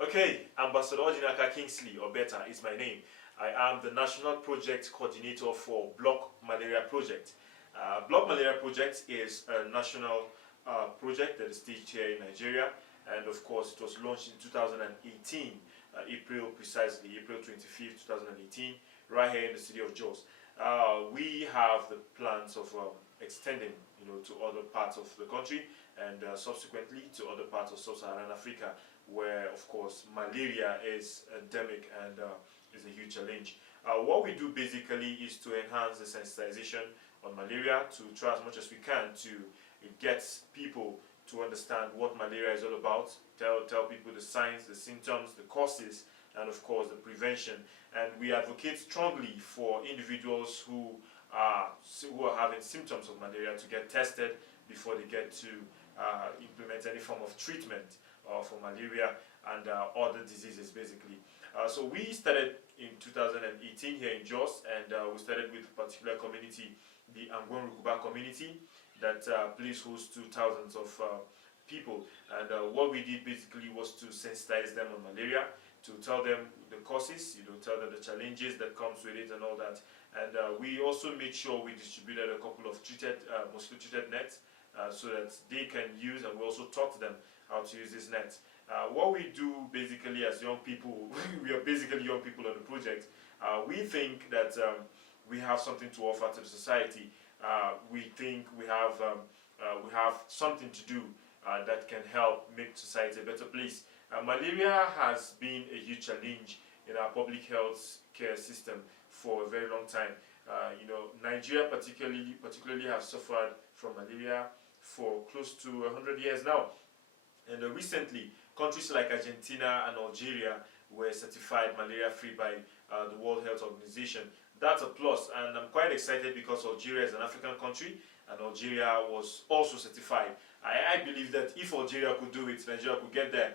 Okay, Ambassador Odinaka Kingsley, or better, is my name. I am the National Project Coordinator for Block Malaria Project. Block Malaria Project is a national project that is staged here in Nigeria, and of course, it was launched in 2018, April precisely, April 25th, 2018, right here in the city of Jos. We have the plans of extending, to other parts of the country and subsequently to other parts of sub-Saharan Africa, where of course malaria is endemic and is a huge challenge. What we do basically is to enhance the sensitization on malaria, to try as much as we can to get people to understand what malaria is all about, tell people the signs, the symptoms, the causes, and of course the prevention. And we advocate strongly for individuals who are having symptoms of malaria to get tested before they get to implement any form of treatment for malaria and other diseases basically. So we started in 2018 here in Jos, and we started with a particular community, the Angwan Rukuba community, that plays host to thousands of people. And what we did basically was to sensitize them on malaria, to tell them the causes, tell them the challenges that comes with it and all that. And we also made sure we distributed a couple of mosquito-treated nets so that they can use, and we also taught them how to use this net. What we do basically as young people, we are basically young people on the project. We think that we have something to offer to the society. We think we have something to do that can help make society a better place. Malaria has been a huge challenge in our public health care system for a very long time. Nigeria particularly have suffered from malaria for close to 100 years now. And recently, countries like Argentina and Algeria were certified malaria-free by the World Health Organization. That's a plus, and I'm quite excited because Algeria is an African country, and Algeria was also certified. I believe that if Algeria could do it, Nigeria could get there,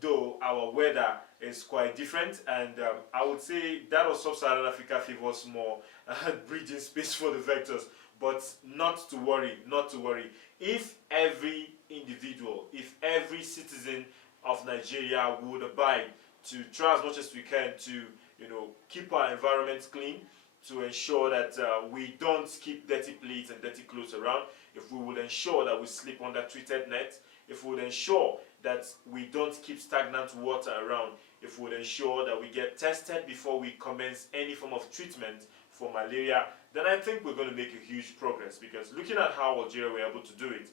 though our weather is quite different, and I would say that of sub-Saharan Africa favors more breeding space for the vectors. But not to worry, not to worry. If every individual, if every citizen of Nigeria would abide to try as much as we can to, keep our environment clean, to ensure that we don't keep dirty plates and dirty clothes around, if we would ensure that we sleep under treated nets, if we would ensure that we don't keep stagnant water around, if we would ensure that we get tested before we commence any form of treatment for malaria, then I think we're going to make a huge progress. Because looking at how Algeria were able to do it,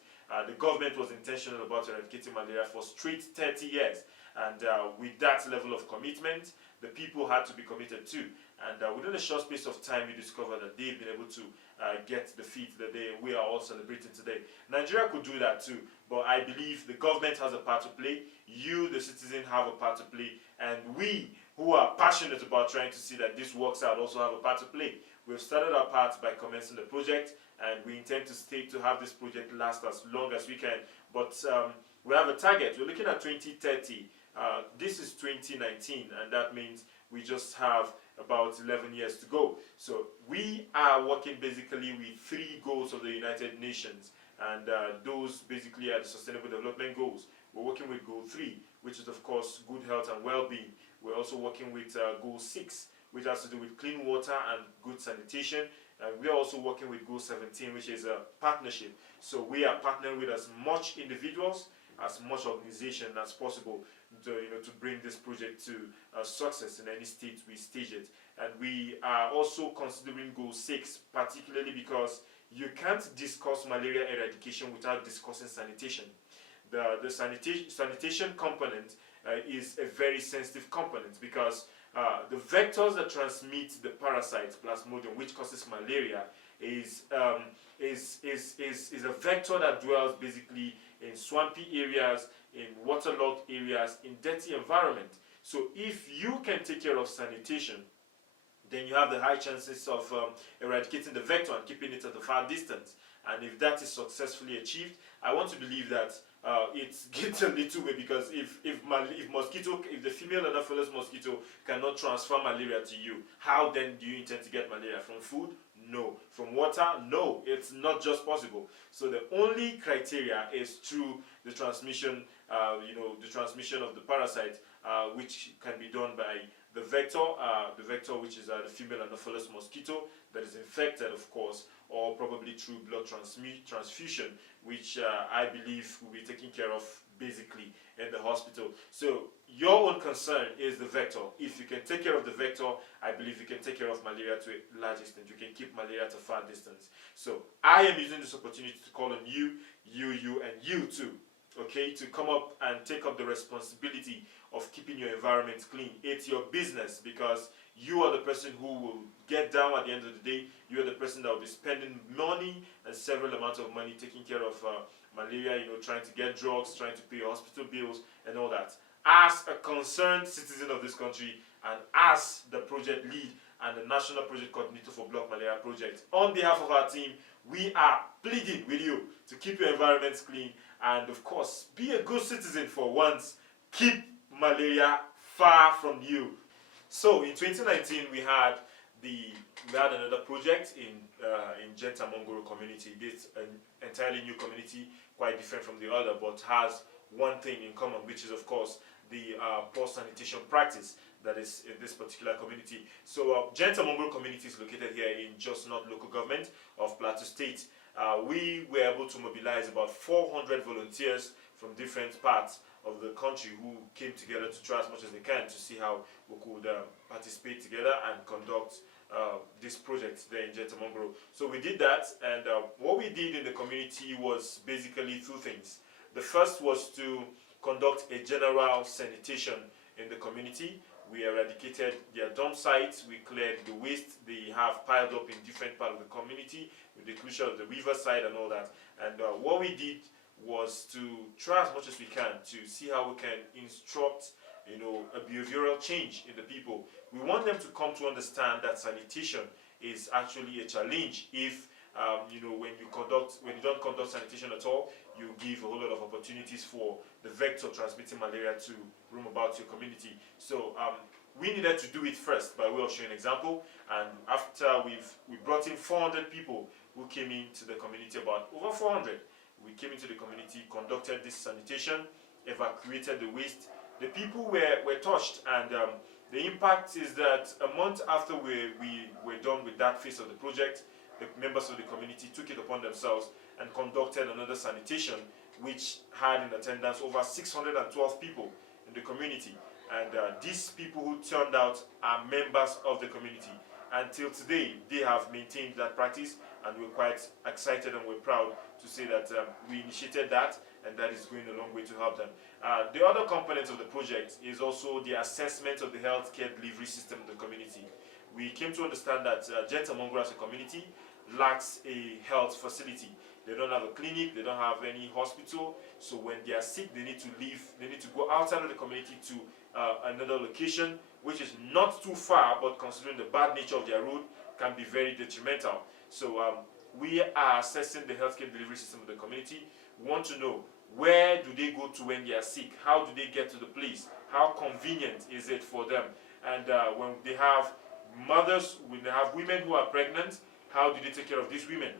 the government was intentional about eradicating malaria for straight 30 years. And with that level of commitment, the people had to be committed too. And within a short space of time, we discovered that they've been able to get the feat that we are all celebrating today. Nigeria could do that too, but I believe the government has a part to play. You, the citizen, have a part to play. And we, who are passionate about trying to see that this works out, also have a part to play. We've started our part by commencing the project, and we intend to have this project last as long as we can. But we have a target. We're looking at 2030. This is 2019, and that means we just have about 11 years to go. So we are working basically with 3 goals of the United Nations, and those basically are the Sustainable Development Goals. We're working with Goal 3, which is of course good health and well-being. We're also working with Goal 6, which has to do with clean water and good sanitation. And we are also working with Goal 17, which is a partnership. So we are partnering with as much individuals, as much organization as possible to bring this project to success in any state we stage it. And we are also considering Goal 6, particularly because you can't discuss malaria eradication without discussing sanitation. The sanitation component is a very sensitive component because the vectors that transmit the parasite Plasmodium, which causes malaria, is a vector that dwells basically in swampy areas, in waterlogged areas, in dirty environment. So if you can take care of sanitation, then you have the high chances of eradicating the vector and keeping it at a far distance. And if that is successfully achieved, I want to believe that it gets a little way, because if the female Anopheles mosquito cannot transfer malaria to you, how then do you intend to get malaria? From food? No. From water? No. It's not just possible. So the only criteria is through the transmission, the transmission of the parasite, which can be done by the vector, which is the female Anopheles mosquito that is infected, of course, or probably through blood transfusion, which I believe will be taken care of basically in the hospital. So your own concern is the vector. If you can take care of the vector, I believe you can take care of malaria to a large extent. You can keep malaria to far distance. So I am using this opportunity to call on you, and you too, okay, to come up and take up the responsibility of keeping your environment clean. It's your business, because you are the person who will get down at the end of the day. You are the person that will be spending money, and several amounts of money, taking care of malaria, trying to get drugs, trying to pay hospital bills and all that. As a concerned citizen of this country, and as the project lead and the national project coordinator for Block Malaria Project, on behalf of our team, we are pleading with you to keep your environments clean, and of course, be a good citizen for once. Keep malaria far from you. So in 2019, we had another project in Jenta Mongoro community. This an entirely new community, quite different from the other, but has one thing in common, which is of course the poor sanitation practice that is in this particular community. So Jenta Mongoro community is located here in Jos North local government of Plateau State. We were able to mobilize about 400 volunteers from different parts of the country who came together to try as much as they can to see how we could participate together and conduct this project there in Jenta Mongoro. So we did that, and what we did in the community was basically two things. The first was to conduct a general sanitation in the community. We eradicated their dump sites, we cleared the waste they have piled up in different parts of the community, with the inclusion of the riverside and all that. And what we did was to try as much as we can to see how we can instruct a behavioral change in the people. We want them to come to understand that sanitation is actually a challenge. If when you don't conduct sanitation at all, you give a whole lot of opportunities for the vector transmitting malaria to roam about your community. So we needed to do it first by way of showing an example, and after we brought in 400 people who came into the community, about over 400. We came into the community, conducted this sanitation, evacuated the waste. The people were touched, and the impact is that a month after we were done with that phase of the project, the members of the community took it upon themselves and conducted another sanitation, which had in attendance over 612 people in the community. And these people who turned out are members of the community. Until today, they have maintained that practice, and we're quite excited and we're proud to say that we initiated that, and that is going a long way to help them. The other component of the project is also the assessment of the healthcare delivery system in the community. We came to understand that Jenta Mongoro as a community lacks a health facility. They don't have a clinic, they don't have any hospital, so when they are sick, they need to leave, they need to go outside of the community to another location, which is not too far, but considering the bad nature of their road, can be very detrimental. So we are assessing the healthcare delivery system of the community. We want to know, where do they go to when they are sick? How do they get to the place? How convenient is it for them? And when they have mothers, when they have women who are pregnant, how do they take care of these women?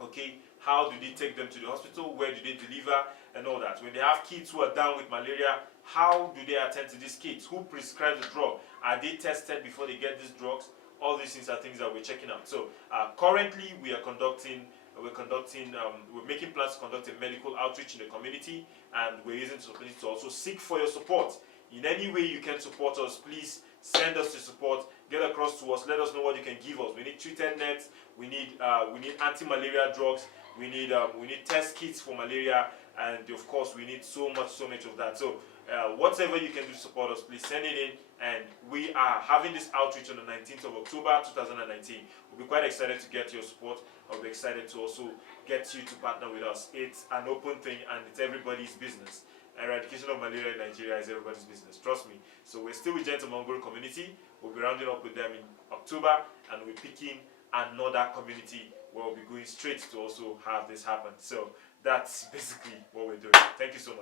Okay, how do they take them to the hospital? Where do they deliver? And all that. When they have kids who are down with malaria, how do they attend to these kids? Who prescribes the drug? Are they tested before they get these drugs? All these things are things that we're checking out. So currently we are we're making plans to conduct a medical outreach in the community, and we're using this opportunity to also seek for your support. In any way you can support us, please send us your support, get across to us, let us know what you can give us. We need treated nets, we need anti-malaria drugs, we need test kits for malaria, and of course we need so much of that. So whatever you can do to support us, please send it in. And we are having this outreach on the 19th of October 2019. We'll be quite excited to get your support. I'll be excited to also get you to partner with us. It's an open thing, and it's everybody's business. Eradication of malaria in Nigeria is everybody's business, trust me. So we're still with Jenta Mongoro community. We'll be rounding up with them in October, and we're picking another community where we'll be going straight to also have this happen. So that's basically what we're doing. Thank you so much.